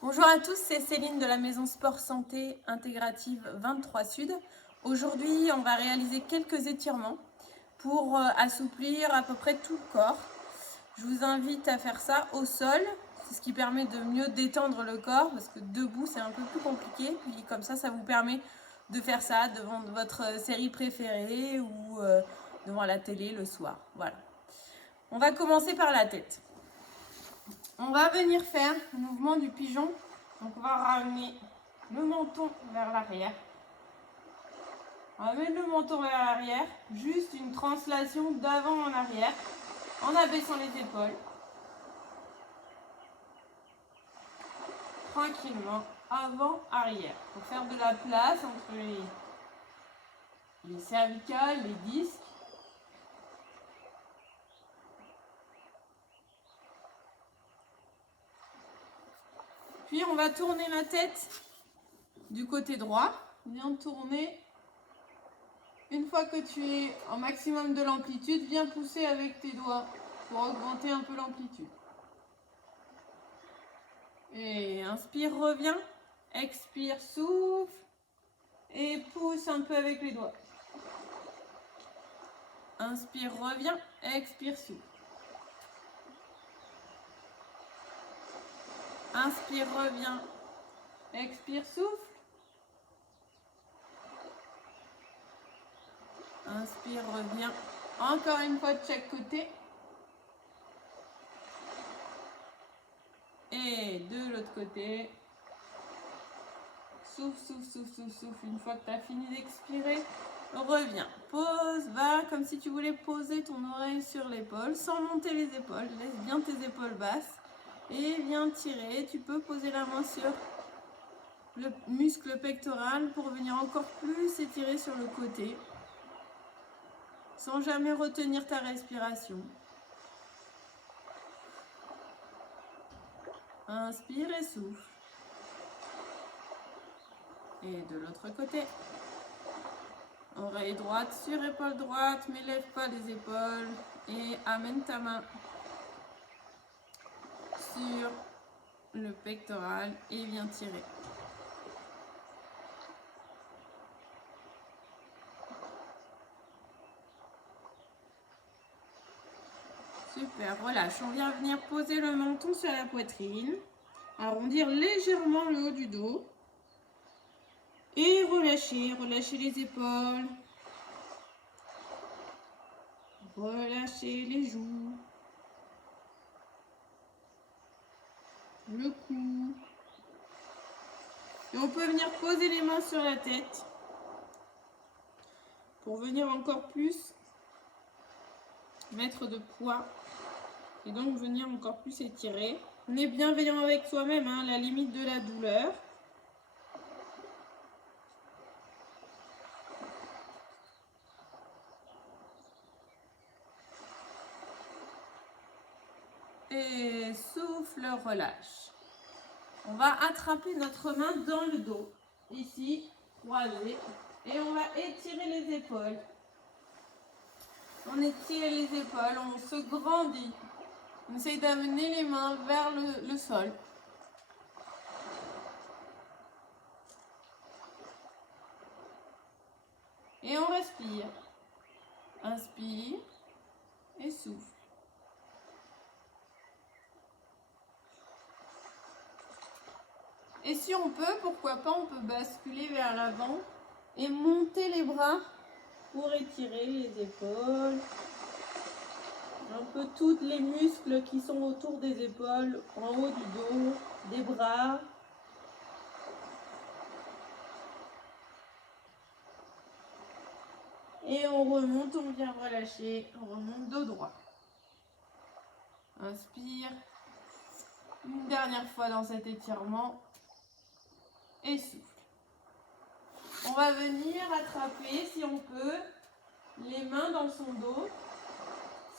Bonjour à tous, c'est Céline de la maison Sport Santé Intégrative 23 Sud. Aujourd'hui, on va réaliser quelques étirements pour assouplir à peu près tout le corps. Je vous invite à faire ça au sol, c'est ce qui permet de mieux détendre le corps parce que debout c'est un peu plus compliqué. Puis comme ça vous permet de faire ça devant votre série préférée ou devant la télé le soir. Voilà. On va commencer par la tête. On va venir faire le mouvement du pigeon. Donc on va ramener le menton vers l'arrière. On va mettre le menton vers l'arrière, juste une translation d'avant en arrière, en abaissant les épaules. Tranquillement, avant, arrière. Pour faire de la place entre les cervicales, les disques. Puis on va tourner la tête du côté droit. Viens tourner. Une fois que tu es au maximum de l'amplitude, viens pousser avec tes doigts pour augmenter un peu l'amplitude. Et inspire, reviens. Expire, souffle. Et pousse un peu avec les doigts. Inspire, reviens. Expire, souffle. Inspire, reviens. Expire, souffle. Inspire, reviens. Encore une fois de chaque côté. Et de l'autre côté. Souffle, souffle, souffle, souffle, souffle. Une fois que tu as fini d'expirer, reviens. Pose, va comme si tu voulais poser ton oreille sur l'épaule sans monter les épaules. Laisse bien tes épaules basses. Et viens tirer. Tu peux poser la main sur le muscle pectoral pour venir encore plus étirer sur le côté. Sans jamais retenir ta respiration. Inspire et souffle. Et de l'autre côté. Oreille droite sur épaule droite, mais lève pas les épaules. Et amène ta main sur le pectoral et viens tirer. Super, relâche. On vient venir poser le menton sur la poitrine. Arrondir légèrement le haut du dos. Et relâcher, relâcher les épaules. Relâchez les joues. Le cou. Et on peut venir poser les mains sur la tête. Pour venir encore plus mettre de poids. Et donc venir encore plus étirer. On est bienveillant avec soi-même, hein, la limite de la douleur. Et souffle, relâche. On va attraper notre main dans le dos. Ici, croisée. Et on va étirer les épaules. On étire les épaules, on se grandit. On essaye d'amener les mains vers le sol. Et on respire. Inspire et souffle. Et si on peut, pourquoi pas, on peut basculer vers l'avant et monter les bras pour étirer les épaules. Un peu tous les muscles qui sont autour des épaules, en haut du dos, des bras. Et on remonte, on vient relâcher, on remonte dos droit. Inspire. Une dernière fois dans cet étirement. Et souffle. On va venir attraper, si on peut, les mains dans son dos.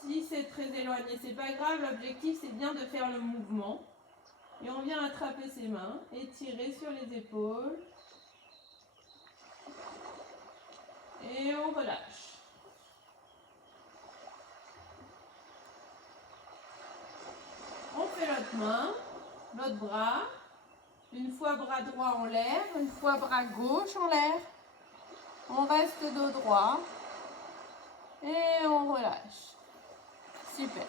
Si c'est très éloigné, c'est pas grave, l'objectif c'est bien de faire le mouvement. Et on vient attraper ses mains, étirer sur les épaules. Et on relâche. On fait l'autre main, l'autre bras. Une fois bras droit en l'air, une fois bras gauche en l'air. On reste dos droit. Et on relâche. Super.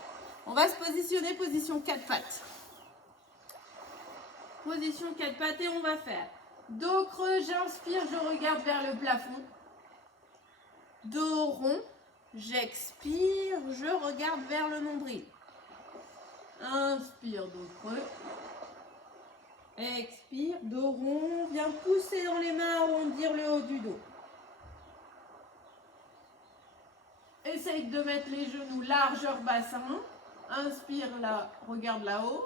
On va se positionner, position 4 pattes. Position 4 pattes et on va faire dos creux, j'inspire, je regarde vers le plafond. Dos rond, j'expire, je regarde vers le nombril. Inspire, dos creux. Expire, dos rond, viens pousser dans les mains, arrondir le haut du dos. Essaye de mettre les genoux largeur bassin. Inspire là, regarde là-haut.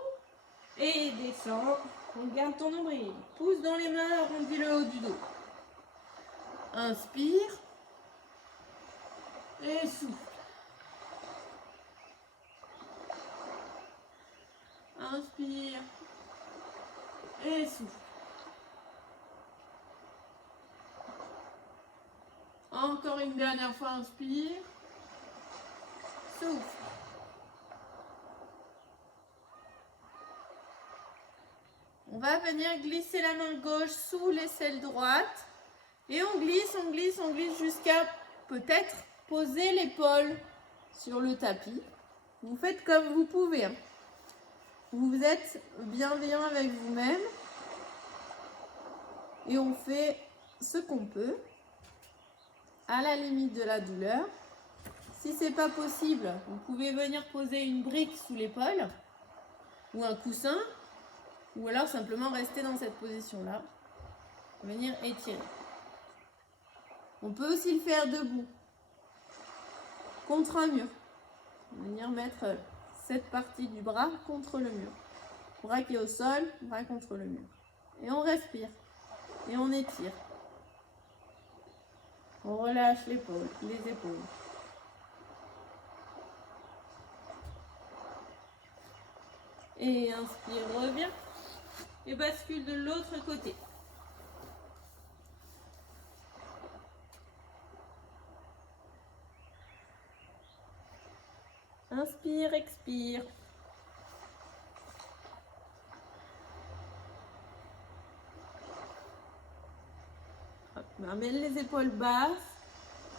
Et descends, regarde ton nombril. Pousse dans les mains, arrondis le haut du dos. Inspire. Et souffle. Inspire. Et souffle. Encore une dernière fois, inspire. Souffle. On va venir glisser la main gauche sous l'aisselle droite. Et on glisse, on glisse, on glisse jusqu'à peut-être poser l'épaule sur le tapis. Vous faites comme vous pouvez. Vous êtes bienveillant avec vous-même. Et on fait ce qu'on peut, à la limite de la douleur. Si ce n'est pas possible, vous pouvez venir poser une brique sous l'épaule ou un coussin, ou alors simplement rester dans cette position-là. Venir étirer. On peut aussi le faire debout, contre un mur. Venir mettre cette partie du bras contre le mur. Bras qui est au sol, bras contre le mur. Et on respire. Et on étire. On relâche les épaules. Et inspire, reviens. Et bascule de l'autre côté. Inspire, expire. Amène les épaules basses.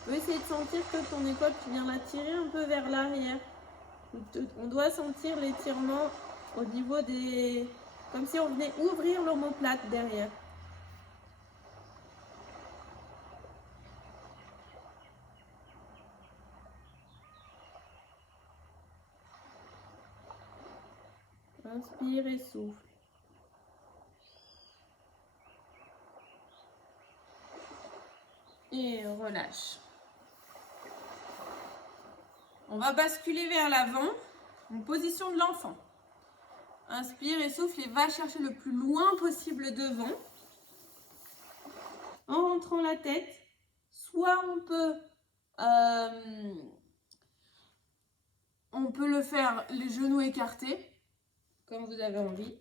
Tu peux essayer de sentir que ton épaule, tu viens la tirer un peu vers l'arrière. On doit sentir l'étirement au niveau des... Comme si on venait ouvrir l'omoplate derrière. Inspire et souffle. Et relâche. On va basculer vers l'avant en position de l'enfant. Inspire et souffle et va chercher le plus loin possible devant. En rentrant la tête. Soit on peut le faire les genoux écartés, comme vous avez envie.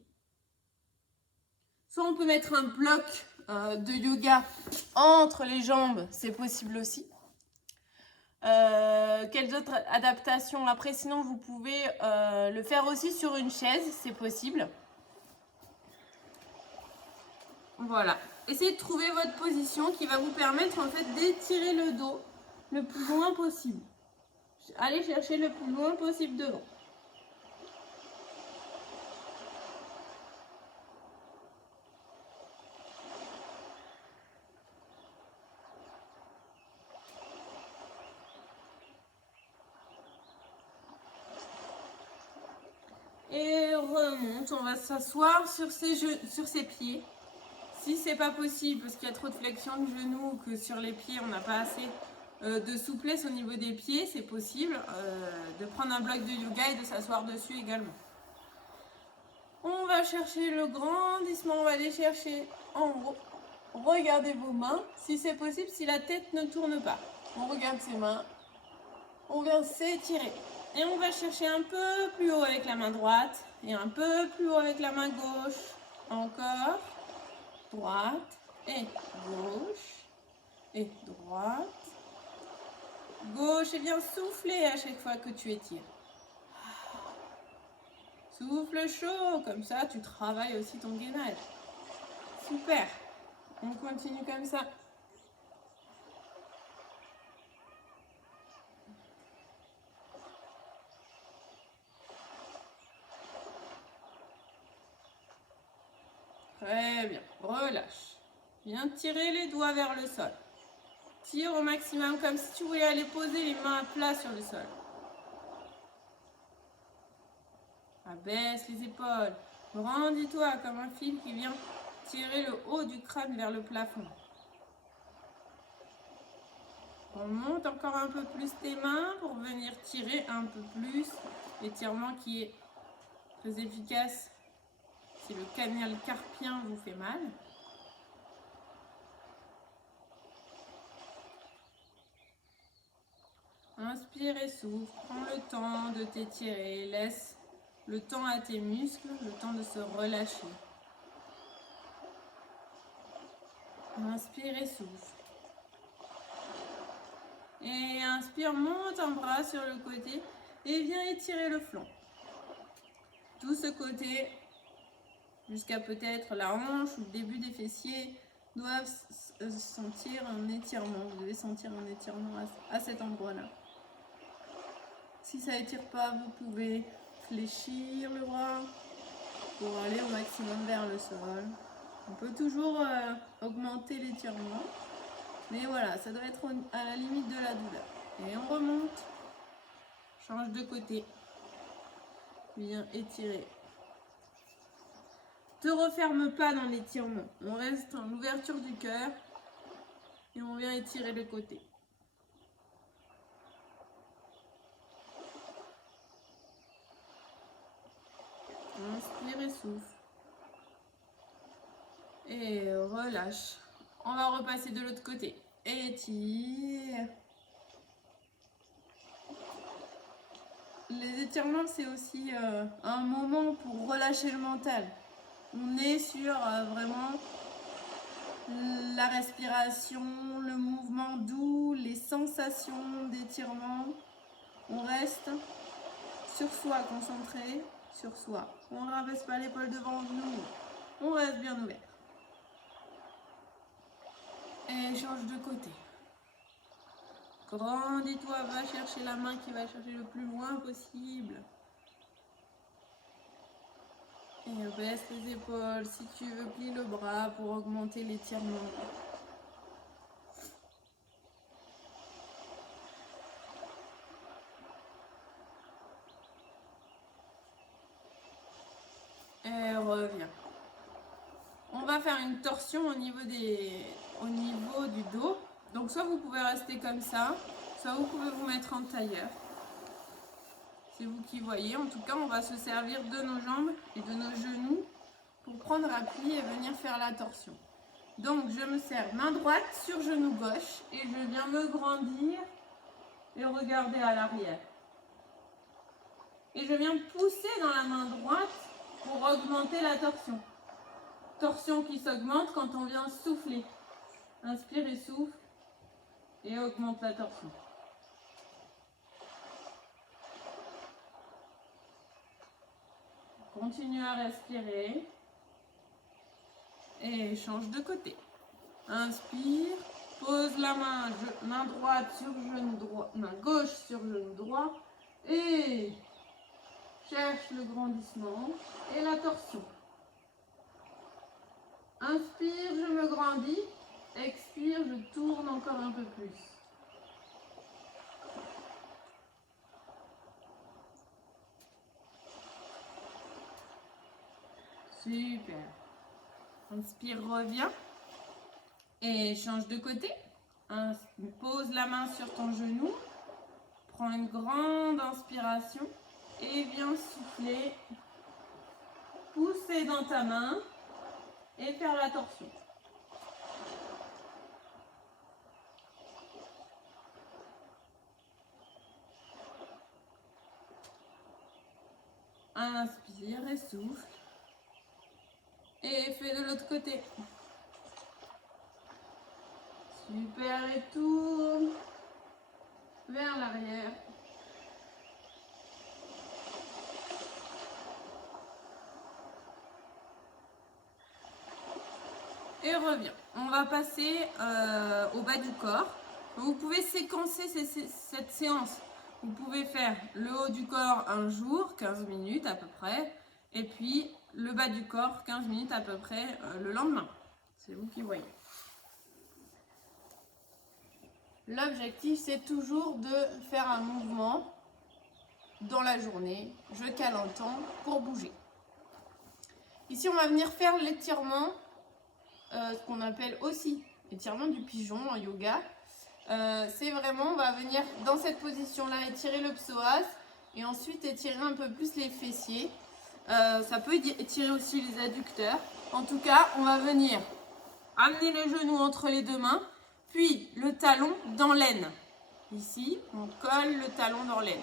Soit on peut mettre un bloc de yoga entre les jambes, c'est possible aussi. Quelles autres adaptations? Après, sinon, vous pouvez le faire aussi sur une chaise, c'est possible. Voilà. Essayez de trouver votre position qui va vous permettre en fait d'étirer le dos le plus loin possible. Allez chercher le plus loin possible devant. Et remonte, on va s'asseoir sur ses pieds. Si c'est pas possible parce qu'il y a trop de flexion de genoux ou que sur les pieds on n'a pas assez de souplesse au niveau des pieds, c'est possible de prendre un bloc de yoga et de s'asseoir dessus également. On va chercher le grandissement, on va aller chercher en haut. Regardez vos mains, si c'est possible, si la tête ne tourne pas. On regarde ses mains, on vient s'étirer. Et on va chercher un peu plus haut avec la main droite et un peu plus haut avec la main gauche. Encore. Droite et gauche et droite. Gauche et bien souffler à chaque fois que tu étires. Souffle chaud, comme ça tu travailles aussi ton gainage. Super. On continue comme ça. Très bien. Relâche. Viens tirer les doigts vers le sol. Tire au maximum comme si tu voulais aller poser les mains à plat sur le sol. Abaisse les épaules. Grandis-toi comme un fil qui vient tirer le haut du crâne vers le plafond. On monte encore un peu plus tes mains pour venir tirer un peu plus. L'étirement qui est très efficace si le canal carpien vous fait mal. Inspire et souffle. Prends le temps de t'étirer. Laisse le temps à tes muscles, le temps de se relâcher. Inspire et souffle. Et inspire, monte un bras sur le côté et viens étirer le flanc. Tout ce côté, jusqu'à peut-être la hanche ou le début des fessiers, doivent sentir un étirement. Vous devez sentir un étirement à cet endroit-là. Si ça n'étire pas, vous pouvez fléchir le bras pour aller au maximum vers le sol. On peut toujours augmenter l'étirement. Mais voilà, ça doit être à la limite de la douleur. Et on remonte. Change de côté. Viens étirer. Te referme pas dans l'étirement. On reste en ouverture du cœur. Et on vient étirer le côté. Inspire et souffle. Et relâche. On va repasser de l'autre côté. Étire. Les étirements, c'est aussi un moment pour relâcher le mental. On est sur vraiment la respiration, le mouvement doux, les sensations d'étirement. On reste sur soi, concentré sur soi. On ne rabaisse pas l'épaule devant nous. On reste bien ouvert. Et change de côté. Grandis-toi, va chercher la main qui va chercher le plus loin possible. Et baisse les épaules. Si tu veux, plie le bras pour augmenter l'étirement. Et reviens. On va faire une torsion au niveau du dos. Donc soit vous pouvez rester comme ça, soit vous pouvez vous mettre en tailleur. C'est vous qui voyez. En tout cas, on va se servir de nos jambes et de nos genoux pour prendre appui et venir faire la torsion. Donc, je me sers main droite sur genou gauche et je viens me grandir et regarder à l'arrière. Et je viens pousser dans la main droite pour augmenter la torsion. Torsion qui s'augmente quand on vient souffler. Inspire et souffle et augmente la torsion. Continue à respirer et change de côté. Inspire, pose la main droite sur genou droit, main gauche sur genou droit et cherche le grandissement et la torsion. Inspire, je me grandis. Expire, je tourne encore un peu plus. Super. Inspire, reviens. Et change de côté. Pose la main sur ton genou. Prends une grande inspiration. Et viens souffler. Pousser dans ta main. Et faire la torsion. Inspire et souffle. Et fais de l'autre côté. Super, et tourne vers l'arrière. et revient. On va passer au bas du corps. Vous pouvez séquencer cette séance. Vous pouvez faire le haut du corps un jour, 15 minutes à peu près, et puis le bas du corps, 15 minutes à peu près le lendemain. C'est vous qui voyez. L'objectif, c'est toujours de faire un mouvement dans la journée. Je cale un temps pour bouger. Ici, on va venir faire l'étirement, ce qu'on appelle aussi l'étirement du pigeon en yoga. C'est vraiment, on va venir dans cette position-là étirer le psoas et ensuite étirer un peu plus les fessiers. Ça peut étirer aussi les adducteurs. En tout cas, on va venir amener les genoux entre les deux mains, puis le talon dans l'aine. Ici, on colle le talon dans l'aine.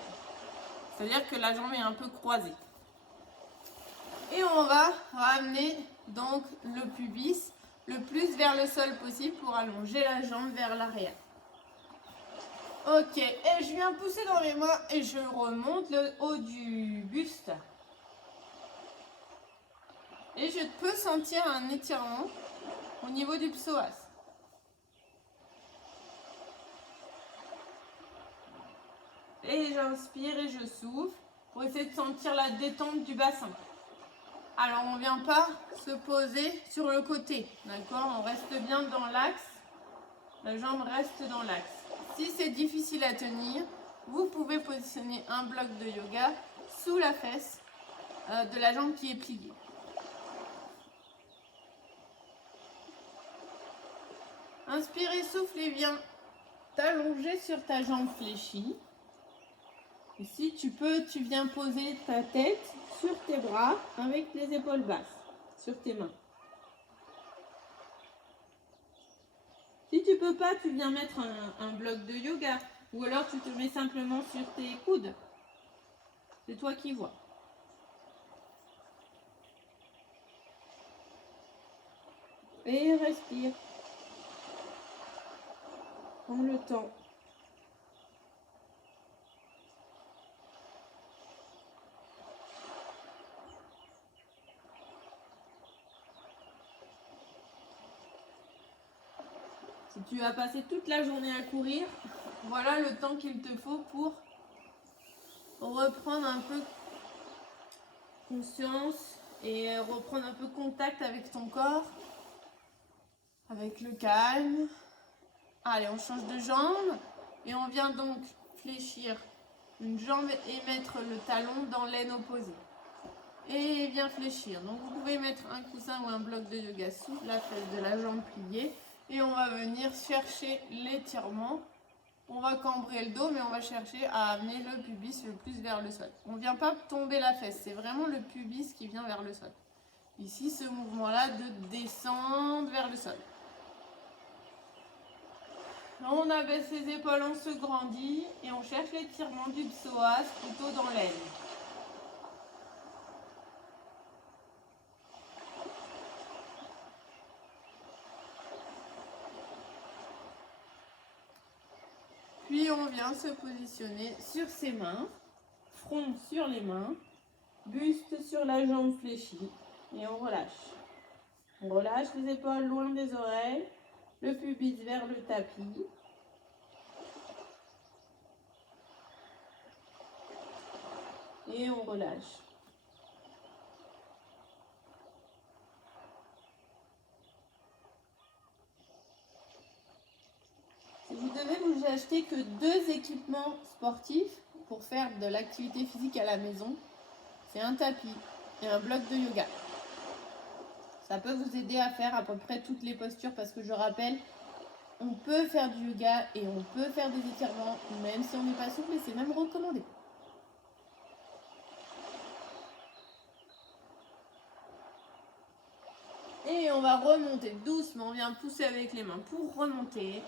C'est-à-dire que la jambe est un peu croisée. Et on va ramener donc le pubis le plus vers le sol possible pour allonger la jambe vers l'arrière. Ok, et je viens pousser dans mes mains et je remonte le haut du buste. Et je peux sentir un étirement au niveau du psoas. Et j'inspire et je souffle pour essayer de sentir la détente du bassin. Alors on ne vient pas se poser sur le côté, d'accord? On reste bien dans l'axe, la jambe reste dans l'axe. Si c'est difficile à tenir, vous pouvez positionner un bloc de yoga sous la fesse de la jambe qui est pliée. Inspirez, soufflez, viens t'allonger sur ta jambe fléchie. Et si tu peux, tu viens poser ta tête sur tes bras avec les épaules basses, sur tes mains. Si tu peux pas, tu viens mettre un bloc de yoga ou alors tu te mets simplement sur tes coudes. C'est toi qui vois. Et respire. Prends le temps. Si tu as passé toute la journée à courir, voilà le temps qu'il te faut pour reprendre un peu conscience et reprendre un peu contact avec ton corps, avec le calme. Allez, on change de jambe et on vient donc fléchir une jambe et mettre le talon dans l'aine opposée. Et bien fléchir. Donc vous pouvez mettre un coussin ou un bloc de yoga sous la fesse de la jambe pliée. Et on va venir chercher l'étirement. On va cambrer le dos, mais on va chercher à amener le pubis le plus vers le sol. On ne vient pas tomber la fesse, c'est vraiment le pubis qui vient vers le sol. Ici, ce mouvement-là de descendre vers le sol. On abaisse les épaules, on se grandit et on cherche l'étirement du psoas plutôt dans l'aine. Puis on vient se positionner sur ses mains, front sur les mains, buste sur la jambe fléchie et on relâche. On relâche les épaules loin des oreilles, le pubis vers le tapis. Et on relâche. Si vous devez vous acheter que 2 équipements sportifs pour faire de l'activité physique à la maison, c'est un tapis et un bloc de yoga. Ça peut vous aider à faire à peu près toutes les postures parce que je rappelle, on peut faire du yoga et on peut faire des étirements même si on n'est pas souple et c'est même recommandé. Et on va remonter doucement, on vient pousser avec les mains pour remonter.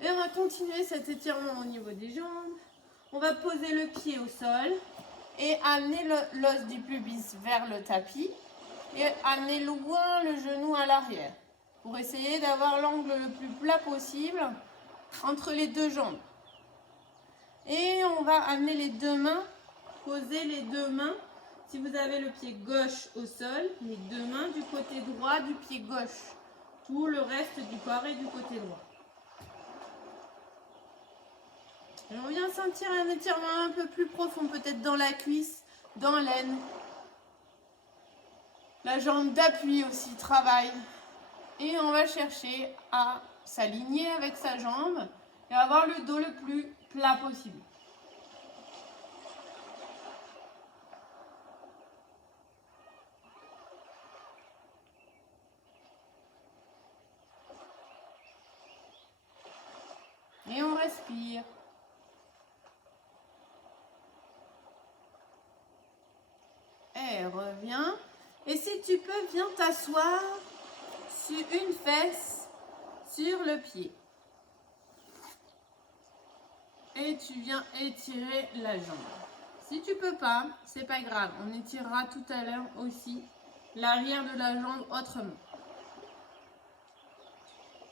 Et on va continuer cet étirement au niveau des jambes. On va poser le pied au sol et amener l'os du pubis vers le tapis et amener loin le genou à l'arrière pour essayer d'avoir l'angle le plus plat possible entre les deux jambes. Et on va amener les deux mains, poser les deux mains Si vous avez le pied gauche au sol, les deux mains du côté droit du pied gauche. Tout le reste du corps est du côté droit. Et on vient sentir un étirement un peu plus profond, peut-être dans la cuisse, dans l'aine. La jambe d'appui aussi travaille. Et on va chercher à s'aligner avec sa jambe et avoir le dos le plus plat possible. Et on respire. Et reviens. Et si tu peux, viens t'asseoir sur une fesse sur le pied. Et tu viens étirer la jambe. Si tu peux pas, c'est pas grave. On étirera tout à l'heure aussi l'arrière de la jambe autrement.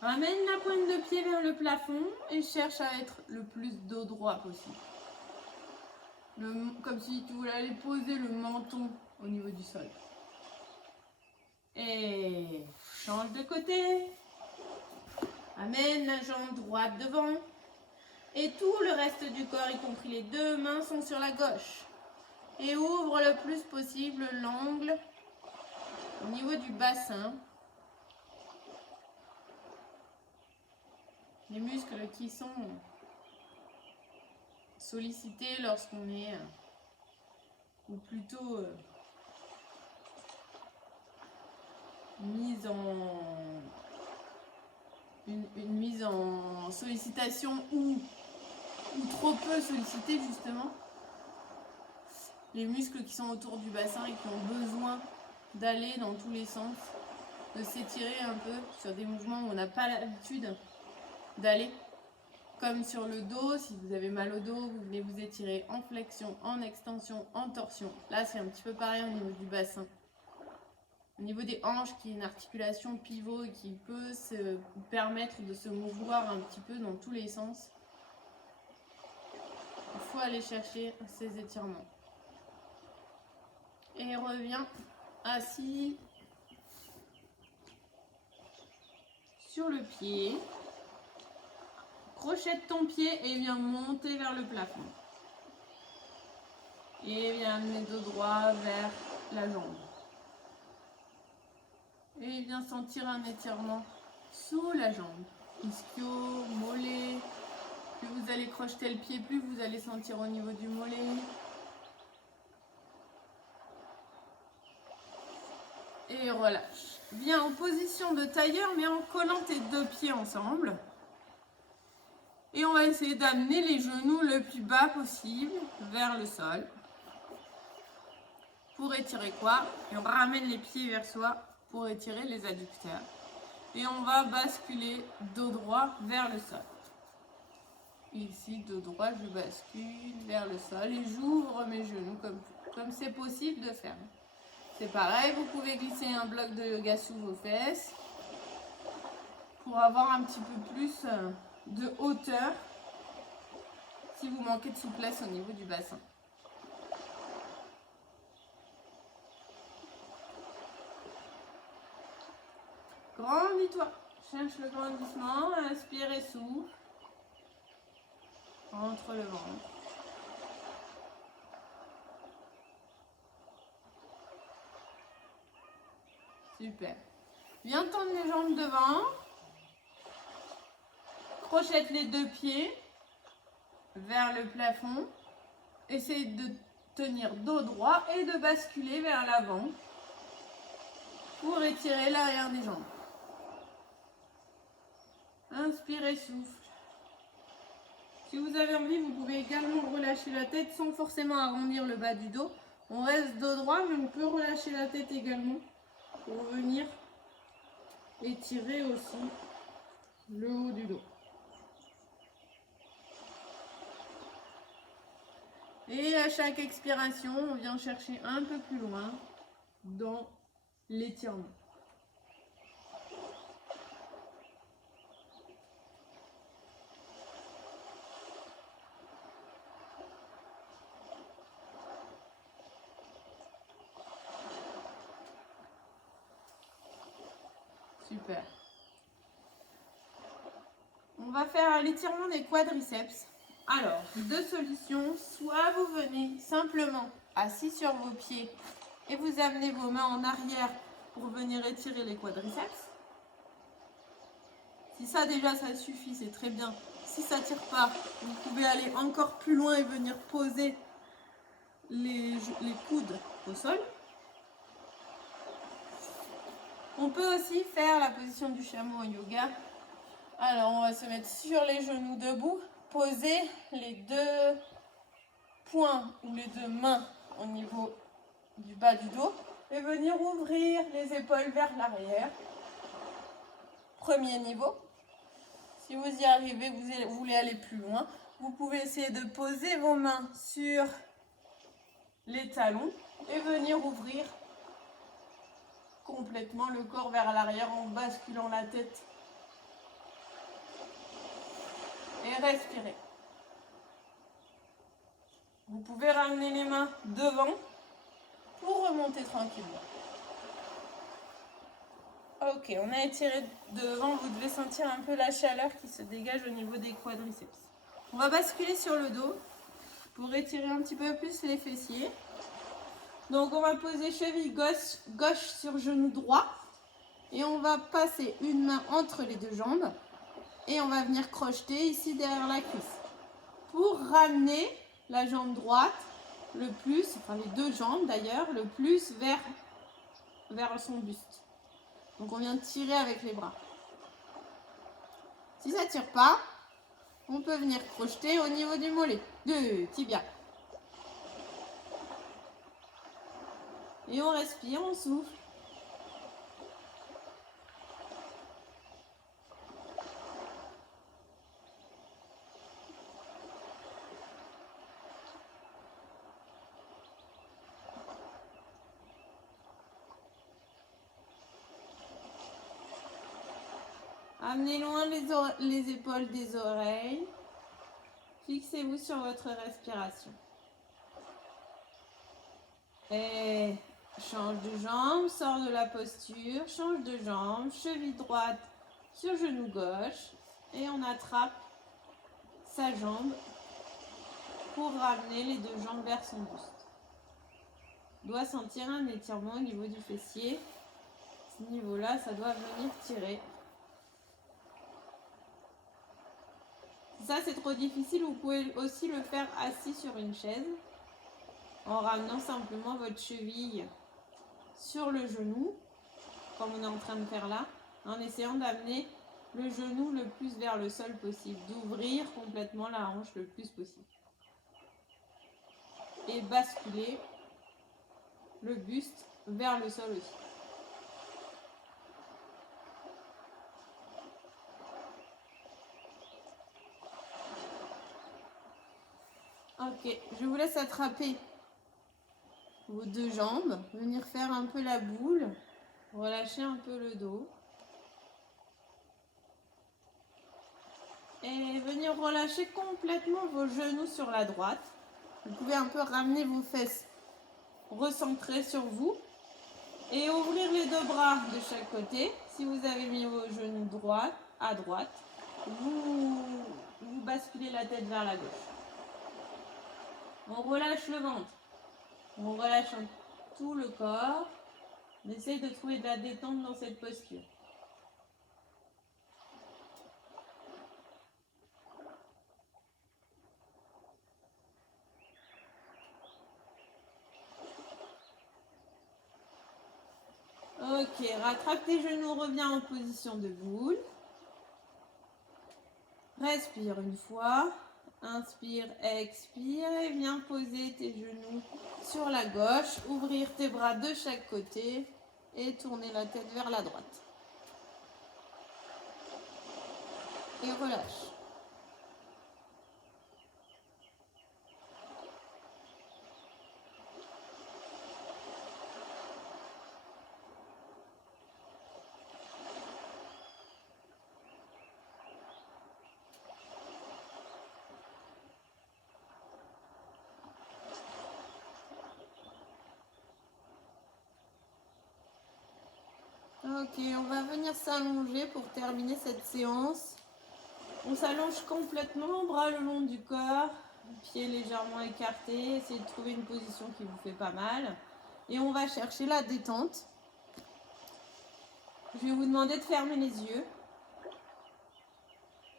Ramène la pointe de pied vers le plafond et cherche à être le plus dos droit possible. Comme si tu voulais aller poser le menton au niveau du sol. Et change de côté. Amène la jambe droite devant. Et tout le reste du corps, y compris les deux mains, sont sur la gauche. Et ouvre le plus possible l'angle au niveau du bassin. Les muscles qui sont sollicités lorsqu'on est, ou plutôt une mise en sollicitation ou trop peu sollicité justement. Les muscles qui sont autour du bassin et qui ont besoin d'aller dans tous les sens, de s'étirer un peu sur des mouvements où on n'a pas l'habitude d'aller. Comme sur le dos, si vous avez mal au dos, vous venez vous étirer en flexion, en extension, en torsion. Là, c'est un petit peu pareil au niveau du bassin. Au niveau des hanches, qui est une articulation pivot et qui peut se permettre de se mouvoir un petit peu dans tous les sens. Il faut aller chercher ces étirements. Et reviens assis sur le pied. Crochette ton pied et viens monter vers le plafond. Et viens amener le dos droit vers la jambe. Et viens sentir un étirement sous la jambe. Ischio, mollet. Plus vous allez crocheter le pied, plus vous allez sentir au niveau du mollet. Et relâche. Viens en position de tailleur, mais en collant tes deux pieds ensemble. Et on va essayer d'amener les genoux le plus bas possible vers le sol. Pour étirer quoi? Et on ramène les pieds vers soi pour étirer les adducteurs. Et on va basculer dos droit vers le sol. Ici, dos droit, je bascule vers le sol et j'ouvre mes genoux comme c'est possible de faire. C'est pareil, vous pouvez glisser un bloc de yoga sous vos fesses pour avoir un petit peu plus de hauteur si vous manquez de souplesse au niveau du bassin. Grandis-toi. Cherche le grandissement. Inspire et souffle. Entre le ventre. Super. Viens tendre les jambes devant. Crochette les deux pieds vers le plafond. Essaye de tenir dos droit et de basculer vers l'avant pour étirer l'arrière des jambes. Inspire et souffle. Si vous avez envie, vous pouvez également relâcher la tête sans forcément arrondir le bas du dos. On reste dos droit, mais on peut relâcher la tête également pour venir étirer aussi le haut du dos. Et à chaque expiration, on vient chercher un peu plus loin dans l'étirement. Super. On va faire l'étirement des quadriceps. Alors, deux solutions. Soit vous venez simplement assis sur vos pieds et vous amenez vos mains en arrière pour venir étirer les quadriceps. Si ça déjà ça suffit, c'est très bien. Si ça ne tire pas, vous pouvez aller encore plus loin et venir poser les coudes au sol. On peut aussi faire la position du chameau en yoga. Alors on va se mettre sur les genoux debout, poser les deux poings ou les deux mains au niveau du bas du dos et venir ouvrir les épaules vers l'arrière. Premier niveau. Si vous y arrivez, vous voulez aller plus loin, vous pouvez essayer de poser vos mains sur les talons et venir ouvrir complètement le corps vers l'arrière en basculant la tête et respirer. Vous pouvez ramener les mains devant pour remonter tranquillement. Ok, on a étiré devant, vous devez sentir un peu la chaleur qui se dégage au niveau des quadriceps. On va basculer sur le dos pour étirer un petit peu plus les fessiers. Donc on va poser cheville gauche sur genou droit et on va passer une main entre les deux jambes et on va venir crocheter ici derrière la cuisse pour ramener la jambe droite le plus, enfin les deux jambes d'ailleurs, le plus vers son buste. Donc on vient tirer avec les bras. Si ça ne tire pas, on peut venir crocheter au niveau du mollet, de tibia. Et on respire, on souffle. Amenez loin les épaules des oreilles. Fixez-vous sur votre respiration. Et change de jambe, sors de la posture, change de jambe, cheville droite sur genou gauche. Et on attrape sa jambe pour ramener les deux jambes vers son buste. On doit sentir un étirement au niveau du fessier. À ce niveau-là, ça doit venir tirer. Si ça c'est trop difficile, vous pouvez aussi le faire assis sur une chaise en ramenant simplement votre cheville sur le genou, comme on est en train de faire là, en essayant d'amener le genou le plus vers le sol possible, d'ouvrir complètement la hanche le plus possible. Et basculer le buste vers le sol aussi. Ok, je vous laisse attraper vos deux jambes, venir faire un peu la boule, relâcher un peu le dos. Et venir relâcher complètement vos genoux sur la droite. Vous pouvez un peu ramener vos fesses recentrer sur vous et ouvrir les deux bras de chaque côté. Si vous avez mis vos genoux droits à droite, vous basculez la tête vers la gauche. On relâche le ventre, on relâche tout le corps. On essaye de trouver de la détente dans cette posture. Ok, rattrape tes genoux, reviens en position de boule. Respire une fois. Inspire, expire et viens poser tes genoux sur la gauche. Ouvrir tes bras de chaque côté et tourner la tête vers la droite. Et relâche. Ok, on va venir s'allonger pour terminer cette séance. On s'allonge complètement, bras le long du corps, pieds légèrement écartés. Essayez de trouver une position qui vous fait pas mal. Et on va chercher la détente. Je vais vous demander de fermer les yeux.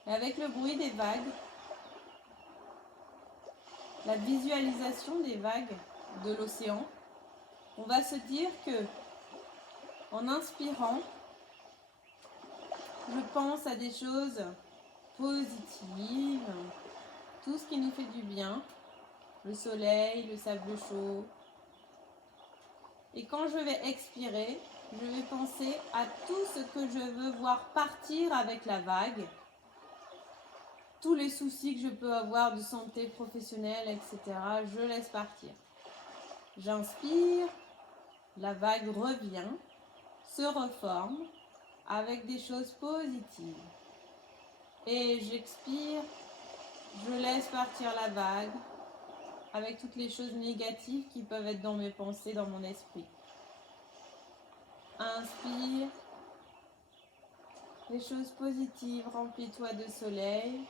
Et avec le bruit des vagues, la visualisation des vagues de l'océan, on va se dire que en inspirant, je pense à des choses positives, tout ce qui nous fait du bien, le soleil, le sable chaud. Et quand je vais expirer, je vais penser à tout ce que je veux voir partir avec la vague, tous les soucis que je peux avoir de santé professionnelle, etc. Je laisse partir. J'inspire, la vague revient, se reforme avec des choses positives. Et j'expire, je laisse partir la vague avec toutes les choses négatives qui peuvent être dans mes pensées, dans mon esprit. Inspire, les choses positives, remplis-toi de soleil,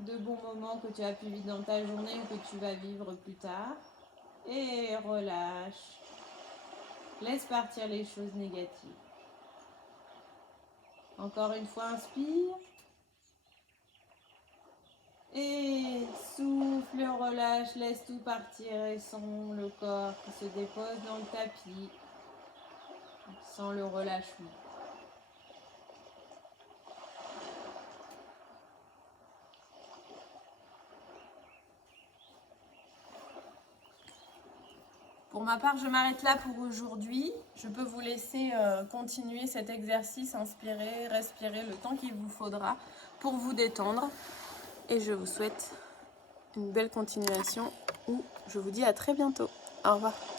de bons moments que tu as pu vivre dans ta journée ou que tu vas vivre plus tard. Et relâche. Laisse partir les choses négatives. Encore une fois, inspire. Et souffle, relâche, laisse tout partir et sens le corps qui se dépose dans le tapis. Sens le relâchement. Pour ma part, je m'arrête là pour aujourd'hui. Je peux vous laisser continuer cet exercice, inspirer, respirer le temps qu'il vous faudra pour vous détendre. Et je vous souhaite une belle continuation ou je vous dis à très bientôt. Au revoir.